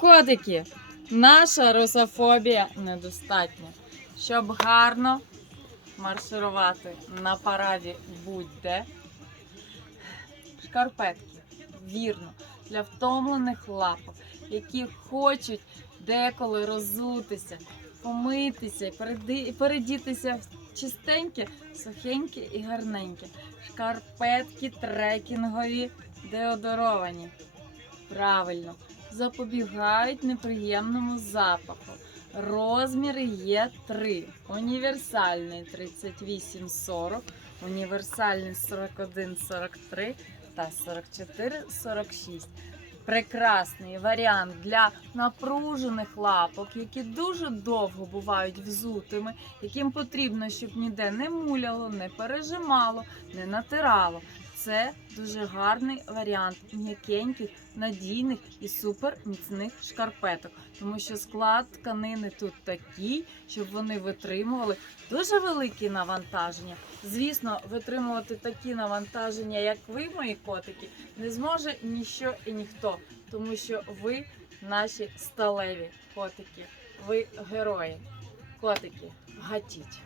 Котики, наша русофобія недостатня. Щоб гарно марширувати на параді будь-де. Шкарпетки, вірно, для втомлених лапок, які хочуть деколи розутися, помитися і передітися в чистеньке, сухеньке і гарненьке. Шкарпетки трекінгові, деодоровані. Правильно, запобігають неприємному запаху. Розміри є три: універсальний 38-40, універсальний 41-43 та 44-46. Прекрасний варіант для напружених лапок, які дуже довго бувають взутими, яким потрібно, щоб ніде не муляло, не пережимало, не натирало. Це дуже гарний варіант м'якеньких, надійних і суперміцних шкарпеток, тому що склад тканини тут такий, щоб вони витримували дуже великі навантаження. Звісно, витримувати такі навантаження, як ви, мої котики, не зможе ніщо і ніхто, тому що ви наші сталеві котики, ви герої. Котики, гатіть.